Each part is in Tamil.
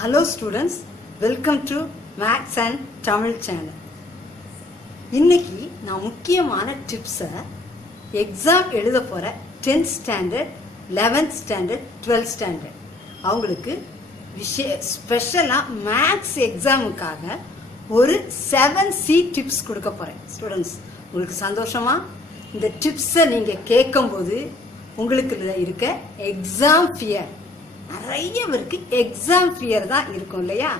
Hello students, welcome to Maths and Tamil channel. இன்னைக்கு நான் முக்கியமான டிப்ஸை எக்ஸாம் எழுத போகிற 10th standard 11th standard 12th standard அவங்களுக்கு ஸ்பெஷலாக மேத்ஸ் எக்ஸாமுக்காக ஒரு 7C டிப்ஸ் கொடுக்க போகிறேன். ஸ்டூடெண்ட்ஸ், உங்களுக்கு சந்தோஷமா? இந்த டிப்ஸை நீங்கள் கேட்கும்போது உங்களுக்கு இருக்க எக்ஸாம் ஃபியர், நிறைய பேருக்கு எக்ஸாம் ஃபியர் தான் இருக்கும் இல்லையா?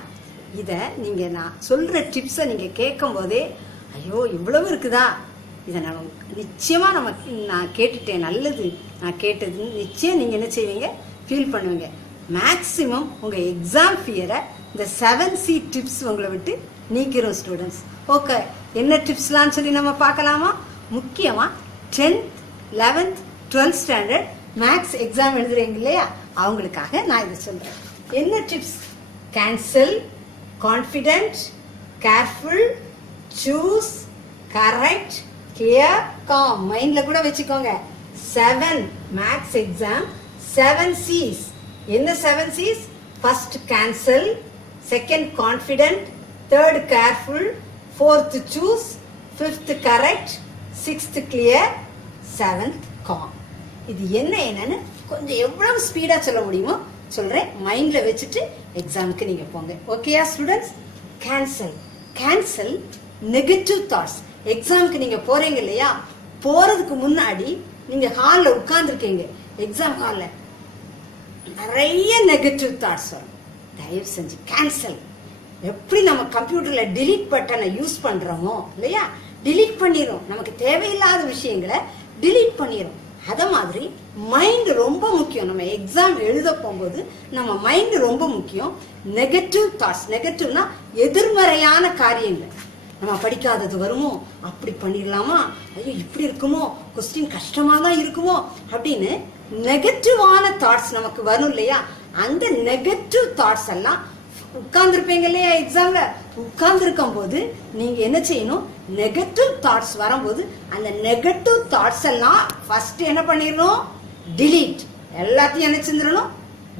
இதை நீங்கள் நான் சொல்கிற டிப்ஸை நீங்கள் கேட்கும் போதே ஐயோ இவ்வளவு இருக்குதா, இதை நிச்சயமாக நான் கேட்டுட்டேன், நல்லது நான் கேட்டது நிச்சயம் நீங்கள் என்ன செய்வீங்க, ஃபீல் பண்ணுவீங்க. மேக்ஸிமம் உங்கள் எக்ஸாம் ஃபியரை இந்த 7C டிப்ஸ் உங்களை விட்டு நீக்கிறோம் ஸ்டூடெண்ட்ஸ். ஓகே, என்ன டிப்ஸ்லான்னு சொல்லி நம்ம பார்க்கலாமா? முக்கியமாக 10th 11th 12th standard maths exam எழுதுறீங்க இல்லையா, அவங்களுக்காக நான் இதை சொல்கிறேன். என்ன tips? Cancel, confident, careful, choose, correct, clear, com. மைண்டில் கூட வச்சுக்கோங்க. 7 மேக்ஸ் எக்ஸாம் 7Cs. என்ன 7Cs? First cancel, second confident, third careful, fourth choose, fifth correct, sixth clear, seventh com. இது என்னன்னு கொஞ்சம் எவ்வளவு ஸ்பீடாக சொல்ல முடியுமோ சொல்கிறேன். மைண்டில் வச்சுட்டு எக்ஸாமுக்கு நீங்கள் போங்க. ஓகேயா ஸ்டூடெண்ட்ஸ்? Cancel negative thoughts. எக்ஸாமுக்கு நீங்கள் போகிறீங்க இல்லையா, போகிறதுக்கு முன்னாடி நீங்கள் ஹாலில் உட்காந்துருக்கீங்க, எக்ஸாம் ஹாலில் நிறைய நெகட்டிவ் தாட்ஸ் வரும். தயவு செஞ்சு கேன்சல். எப்படி நம்ம கம்ப்யூட்டரில் டிலீட் பட்டனை யூஸ் பண்ணுறோமோ இல்லையா, டிலீட் பண்ணிடும், நமக்கு தேவையில்லாத விஷயங்களை டிலீட் பண்ணிடும். அதை மாதிரி மைண்ட் ரொம்ப முக்கியம். நம்ம எக்ஸாம் எழுத போகும்போது நம்ம மைண்ட் ரொம்ப முக்கியம். நெகட்டிவ் தாட்ஸ், நெகட்டிவ்னா எதிர்மறையான காரியங்கள், நம்ம படிக்காதது வருமோ, அப்படி பண்ணிடலாமா, ஐயோ இப்படி இருக்குமோ, கொஸ்டின் கஷ்டமாக தான் இருக்குமோ அப்படின்னு நெகட்டிவான தாட்ஸ் நமக்கு வரும் இல்லையா. அந்த நெகட்டிவ் தாட்ஸ் எல்லாம் உட்கார்ந்துருப்பீங்க இல்லையா, எக்ஸாம்ல உட்கார்ந்துருக்கும் போது நீங்க என்ன செய்யணும், நெகட்டிவ் தாட்ஸ் வரும்போது அந்த நெகட்டிவ் தாட்ஸ் எல்லாம் ஃபர்ஸ்ட் என்ன பண்ணிடணும், டிலீட். எல்லாத்தையும் என்ன செஞ்சிடணும்,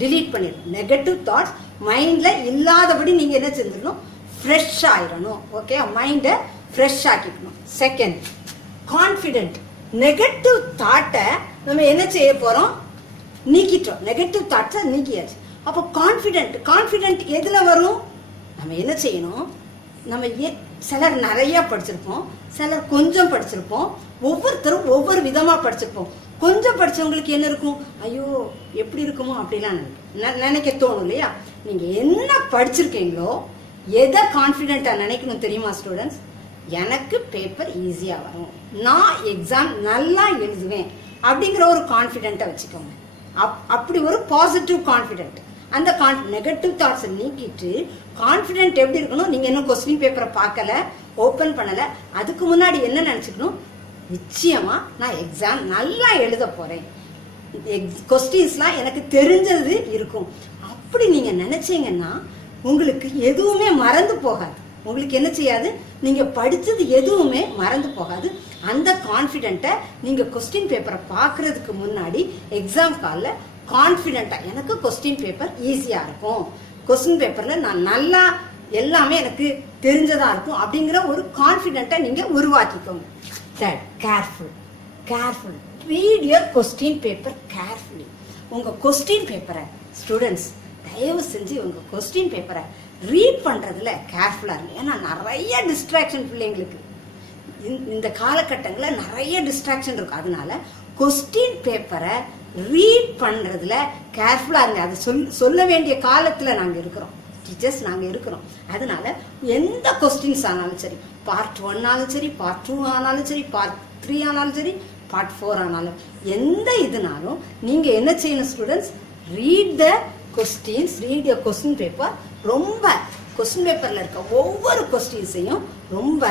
டிலீட் பண்ணிடணும். நெகட்டிவ் தாட்ஸ் மைண்ட்ல இல்லாதபடி நீங்க என்ன செஞ்சிடணும், ஃப்ரெஷ் ஆயிடணும். ஓகே, மைண்டை ஃப்ரெஷ் ஆக்கிக்கணும். Second confident. நெகட்டிவ் தாட்டை நம்ம என்ன செய்ய போறோம், நீக்கிட்டோம். நெகட்டிவ் தாட்ஸை நீக்கியாச்சு. அப்போ கான்ஃபிடென்ட் எதுல வரும்? நம்ம என்ன செய்யணும், நம்ம சிலர் நிறைய படிச்சிருப்போம், சிலர் கொஞ்சம் படிச்சிருப்போம், ஒவ்வொருத்தரும் ஒவ்வொரு விதமா படிச்சிருப்போம். கொஞ்சம் படிச்சவங்களுக்கு என்ன இருக்கும், ஐயோ எப்படி இருக்குமோ அப்படிலாம் நினைக்க தோணும் இல்லையா. நீங்க என்ன படிச்சிருக்கீங்களோ எதை கான்ஃபிடென்ட்டா நினைக்கணும் தெரியுமா ஸ்டூடெண்ட்ஸ்? எனக்கு பேப்பர் ஈஸியா வரும், நான் எக்ஸாம் நல்லா எழுதுவேன் அப்படிங்கிற ஒரு கான்ஃபிடென்ட்டை வச்சுக்கோங்க. அப்படி ஒரு பாசிட்டிவ் கான்ஃபிடென்ட். அந்த நெகட்டிவ் தாட்ஸை நீக்கிட்டு கான்ஃபிடென்ட் எப்படி இருக்கணும், நீங்கள் இன்னும் கொஸ்டின் பேப்பரை பார்க்கல, ஓப்பன் பண்ணலை, அதுக்கு முன்னாடி என்ன நினச்சிக்கணும், நிச்சயமாக நான் எக்ஸாம் நல்லா எழுத போகிறேன், கொஸ்டின்ஸ்லாம் எனக்கு தெரிஞ்சது இருக்கும். அப்படி நீங்கள் நினச்சிங்கன்னா உங்களுக்கு எதுவுமே மறந்து போகாது. உங்களுக்கு என்ன செய்யாது, நீங்கள் படித்தது எதுவுமே மறந்து போகாது. அந்த கான்ஃபிடென்ட்டை நீங்கள் கொஸ்டின் பேப்பரை பார்க்கறதுக்கு முன்னாடி எக்ஸாம் காலில் கான்ஃபிடென்ட்டாக எனக்கு கொஸ்டின் பேப்பர் ஈஸியாக இருக்கும், கொஸ்டின் பேப்பரில் நான் நல்லா எல்லாமே எனக்கு தெரிஞ்சதாக இருக்கும் அப்படிங்கிற ஒரு கான்ஃபிடென்ட்டை நீங்கள் உருவாக்கிக்கோங்க. Careful. Read your question paper carefully. உங்கள் கொஸ்டின் பேப்பரை ஸ்டூடெண்ட்ஸ் தயவு செஞ்சு உங்கள் கொஸ்டின் பேப்பரை ரீட் பண்ணுறதுல கேர்ஃபுல்லாக இருங்க. ஏன்னா நிறைய டிஸ்ட்ராக்ஷன் பிள்ளைங்களுக்கு இந்த காலகட்டங்களில் நிறைய டிஸ்ட்ராக்ஷன் இருக்கும். அதனால கொஸ்டின் பேப்பரை ரீட் பண்ணுறதுல கேர்ஃபுல்லாக இருங்க. அது சொல்ல வேண்டிய காலத்தில் நாங்கள் இருக்கிறோம், டீச்சர்ஸ் நாங்கள் இருக்கிறோம். அதனால எந்த கொஸ்டின்ஸ் ஆனாலும் சரி, பார்ட் 1 ஆனாலும் சரி, பார்ட் 2 ஆனாலும் சரி, பார்ட் 3 ஆனாலும் சரி, பார்ட் 4 ஆனாலும், எந்த இதுனாலும் நீங்கள் என்ன செய்யணும் students, read the questions, read your question paper. ரொம்ப கொஸ்டின் பேப்பரில் இருக்க ஒவ்வொரு கொஸ்டின்ஸையும் ரொம்ப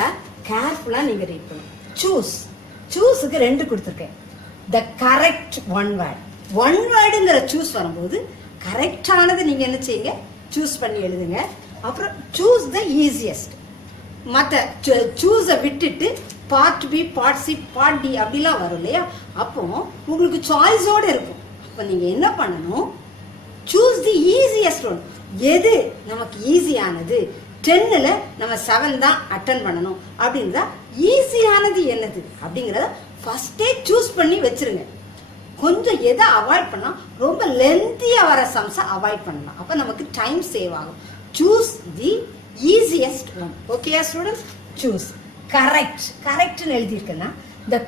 கேர்ஃபுல்லாக நீங்கள் ரீட் பண்ணணும். சூஸுக்கு 2 கொடுத்துருக்கேன். த கரெக்ட் ஒன் வேர்டுங்கிற சூஸ் வரும்போது கரெக்டானது நீங்கள் என்ன செய்யுங்க, சூஸ் பண்ணி எழுதுங்க. அப்புறம் சூஸ் த ஈஸியஸ்ட். மற்ற சூஸை விட்டுட்டு part B, part C, part D அப்படிலாம் வரும் இல்லையா, அப்போ உங்களுக்கு சாய்ஸோடு இருக்கும். அப்போ நீங்கள் என்ன பண்ணணும், choose the easiest ஸ்டூடெண்ட், எது நமக்கு ஈஸியானது, 10ல் நம்ம 7 தான் அட்டன் பண்ணணும் அப்படின்றதா ஈஸியானது என்னது அப்படிங்கிறத ஃபர்ஸ்டே சூஸ் பண்ணி வச்சிருங்க. கொஞ்சம் எதை அவாய்ட் பண்ணால் ரொம்ப லென்த்தியாக வர சம்ஸை அவாய்ட் பண்ணலாம். அப்போ நமக்கு டைம் சேவ் ஆகும். Choose the easiest one. ஓகேயா ஸ்டூடெண்ட்ஸ்? சூஸ் கரெக்ட்னு எழுதியிருக்கேன்னா the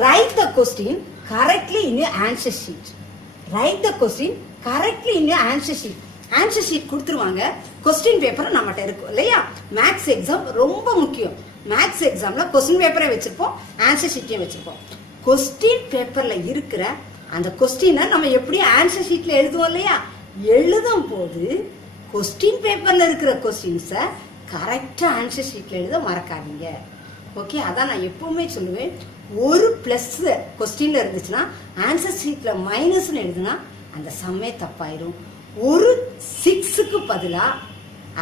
write the question correctly in your answer sheet. Write the question correctly in your answer sheet. Answer sheet கொடுத்துருவாங்க. கொஸ்டின் பேப்பர் நம்மகிட்ட இருக்கும் இல்லையா? மேக்ஸ் எக்ஸாம் ரொம்ப முக்கியம். மேக்ஸ் எக்ஸாமில் கொஸ்டின் பேப்பரே வச்சுருப்போம், ஆன்சர் ஷீட்டையும் வச்சுருப்போம். கொஸ்டின் பேப்பரில் இருக்கிற அந்த கொஸ்டினை நம்ம எப்படி ஆன்சர் ஷீட்டில் எழுதுவோம் இல்லையா? எழுதும் போது கொஸ்டின் பேப்பரில் இருக்கிற கொஸ்டின்ஸை கரெக்டாக ஆன்சர் ஷீட்டில் எழுத மறக்காதீங்க. ஓகே, அதான் நான் எப்பவுமே சொல்லுவேன். ஒரு ப்ளஸ் கொஸ்டினில் இருந்துச்சுன்னா ஆன்சர் ஷீட்டில் மைனஸ்ன்னு எழுதுனா அந்த சம்மே தப்பாயிரும். ஒரு 6க்கு பதிலாக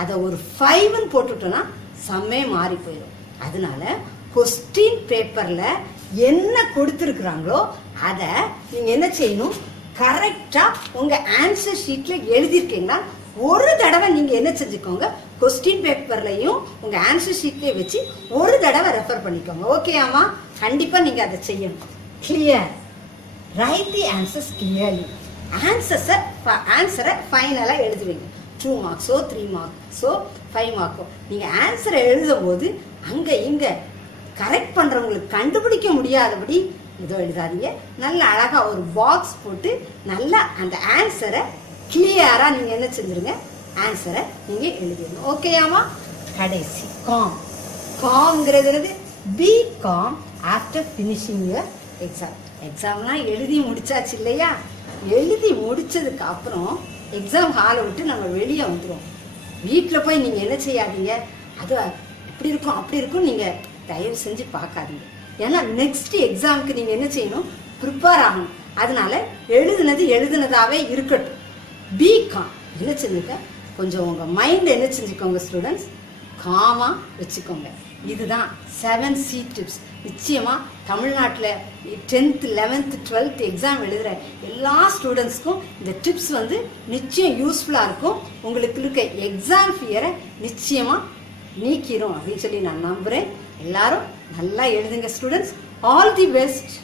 அதை ஒரு 5ன்னு போட்டுட்டோன்னா சம்மே மாறி போயிடும். அதனால கொஸ்டின் பேப்பரில் என்ன கொடுத்துருக்குறாங்களோ அதை நீங்கள் என்ன செய்யணும், கரெக்டாக உங்கள் ஆன்சர் ஷீட்டில் எழுதியிருக்கீங்கன்னா ஒரு தடவை நீங்கள் என்ன செஞ்சுக்கோங்க, கொஸ்டின் பேப்பர்லையும் உங்கள் ஆன்சர் ஷீட்லேயே வச்சு ஒரு தடவை ரெஃபர் பண்ணிக்கோங்க. ஓகே ஆமா, கண்டிப்பாக நீங்கள் அதை செய்யணும். Clear? Right the answers clearly. ஆன்சரை ஃபைனலாக எழுதுவீங்க. 2 மார்க்ஸோ 3 மார்க்ஸோ 5 மார்க்கோ நீங்கள் ஆன்சரை எழுதும் போது அங்கே இங்கே கரெக்ட் பண்ணுறவங்களுக்கு கண்டுபிடிக்க முடியாதபடி ஏதோ எழுதாதீங்க. நல்ல அழகாக ஒரு பாக்ஸ் போட்டு நல்லா அந்த ஆன்சரை கிளியராக நீங்கள் என்ன செஞ்சுருங்க, ஆன்சரை நீங்கள் எழுதிடுங்க. ஓகேயாமா? கடைசி காம்ங்கிறது be calm after finishing your exam. எக்ஸாம்லாம் எழுதி முடிச்சாச்சு இல்லையா? எழுதி முடிச்சதுக்கு அப்புறம் எக்ஸாம் ஹாலை விட்டு நம்ம வெளியே வந்துடுவோம். வீட்டில் போய் நீங்கள் என்ன செய்யாதீங்க, அது இப்படி இருக்கும் அப்படி இருக்கும் நீங்கள் தயவு செஞ்சு பார்க்காதீங்க. ஏன்னா நெக்ஸ்ட் எக்ஸாமுக்கு நீங்கள் என்ன செய்யணும், ப்ரிப்பேர் ஆகணும். அதனால எழுதுனதாகவே இருக்கட்டும். பிகாம் என்ன செஞ்சுக்க, கொஞ்சம் உங்கள் மைண்ட் என்ன செஞ்சுக்கோங்க ஸ்டூடெண்ட்ஸ், காமாக வச்சுக்கோங்க. இதுதான் 7C டிப்ஸ். நிச்சயமாக தமிழ்நாட்டில் 10th 11th 12th எக்ஸாம் எழுதுகிற எல்லா ஸ்டூடெண்ட்ஸ்க்கும் இந்த டிப்ஸ் நிச்சயம் யூஸ்ஃபுல்லாக இருக்கும். உங்களுக்கு இருக்க எக்ஸாம் ஃபியரை நிச்சயமாக நீக்கிரும் அப்படின்னு சொல்லி நான் நம்புகிறேன். எல்லாரும் நல்லா எழுதுங்க ஸ்டூடெண்ட்ஸ். All the best.